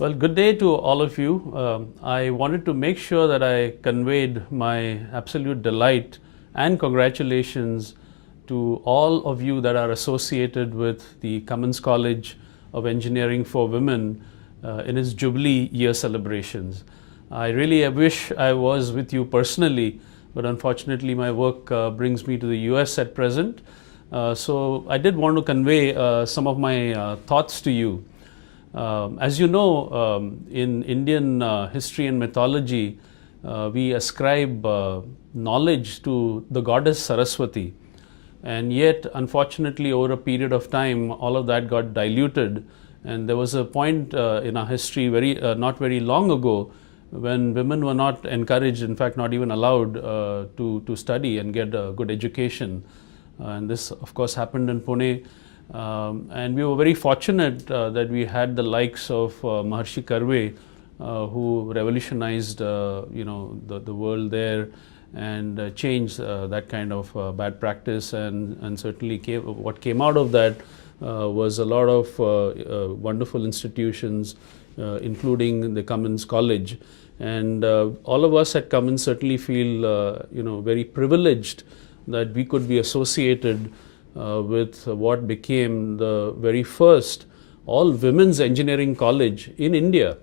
Well, good day to all of you. I wanted to make sure that I conveyed my absolute delight and congratulations to all of you that are associated with the Cummins College of Engineering for Women in its Jubilee Year celebrations. I really wish I was with you personally, but unfortunately my work brings me to the US at present. So I did want to convey some of my thoughts to you. As you know, in Indian history and mythology, we ascribe knowledge to the goddess Saraswati. And yet, unfortunately, over a period of time, all of that got diluted. And there was a point in our history not very long ago when women were not encouraged, in fact, not even allowed to study and get a good education. And this, of course, happened in Pune. And we were very fortunate that we had the likes of Maharshi Karve, who revolutionized, the world there and changed that kind of bad practice. And certainly what came out of that was a lot of wonderful institutions, including the Cummins College. And all of us at Cummins certainly feel, very privileged that we could be associated with what became the very first all-women's engineering college in India.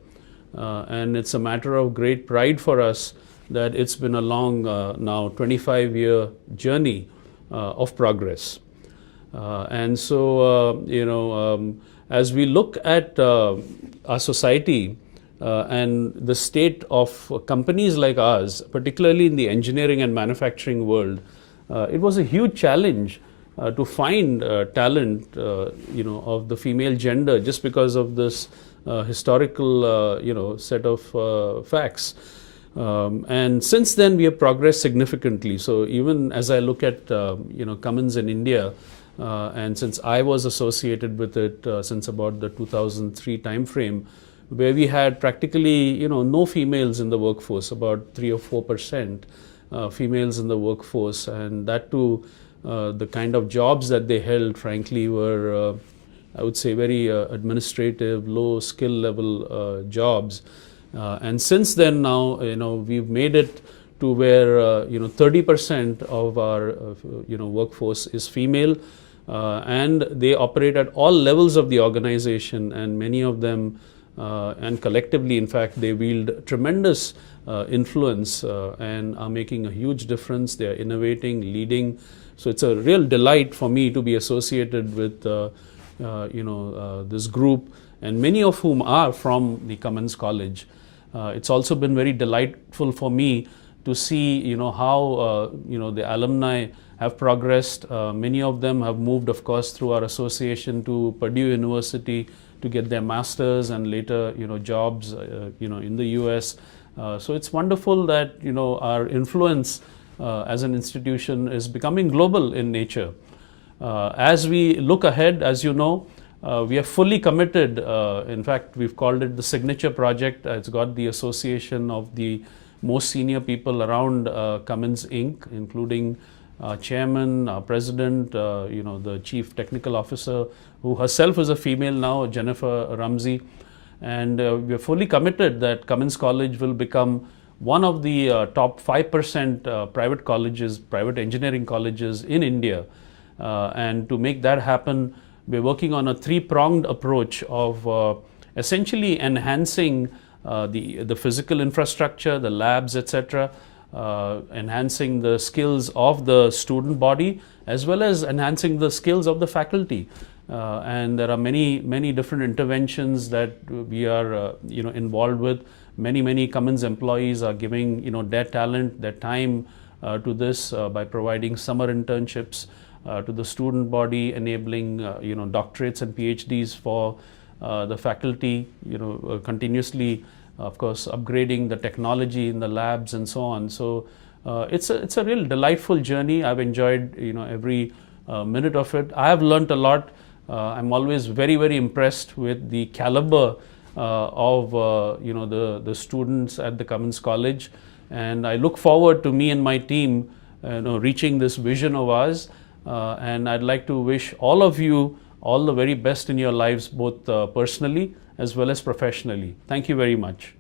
And it's a matter of great pride for us that it's been a long, now 25-year journey of progress. And so, as we look at our society and the state of companies like ours, particularly in the engineering and manufacturing world, it was a huge challenge to find talent, of the female gender just because of this historical, set of facts. And since then, we have progressed significantly. So even as I look at, Cummins in India, and since I was associated with it since about the 2003 timeframe, where we had practically, no females in the workforce, about 3 or 4% females in the workforce, and that too. The kind of jobs that they held, frankly, were, I would say, very administrative, low skill level jobs. And since then now, we've made it to where, 30% of our, workforce is female. And they operate at all levels of the organization, and many of them, and collectively, in fact, they wield tremendous influence and are making a huge difference. They are innovating, leading. So it's a real delight for me to be associated with, this group, and many of whom are from the Cummins College. It's also been very delightful for me to see, how, the alumni have progressed. Many of them have moved, of course, through our association to Purdue University to get their masters and later, jobs, in the US. So it's wonderful that, our influence as an institution is becoming global in nature. As we look ahead, as you know, we are fully committed. In fact, we've called it the Signature Project. It's got the association of the most senior people around Cummins Inc., including our chairman, our president, the chief technical officer, who herself is a female now, Jennifer Ramsey. And we're fully committed that Cummins College will become one of the top 5% private colleges, private engineering colleges in India. And to make that happen, we're working on a three-pronged approach of essentially enhancing the physical infrastructure, the labs, etc., enhancing the skills of the student body, as well as enhancing the skills of the faculty. And there are many different interventions that we are involved with. Many Cummins employees are giving their talent, their time to this by providing summer internships to the student body, enabling doctorates and PhDs for the faculty, continuously, of course, upgrading the technology in the labs and so on. So it's a real delightful journey. I've enjoyed every minute of it. I have learned a lot. I'm always very impressed with the caliber of the students at the Cummins College, and I look forward to me and my team reaching this vision of ours. And I'd like to wish all of you all the very best in your lives, both personally as well as professionally. Thank you very much.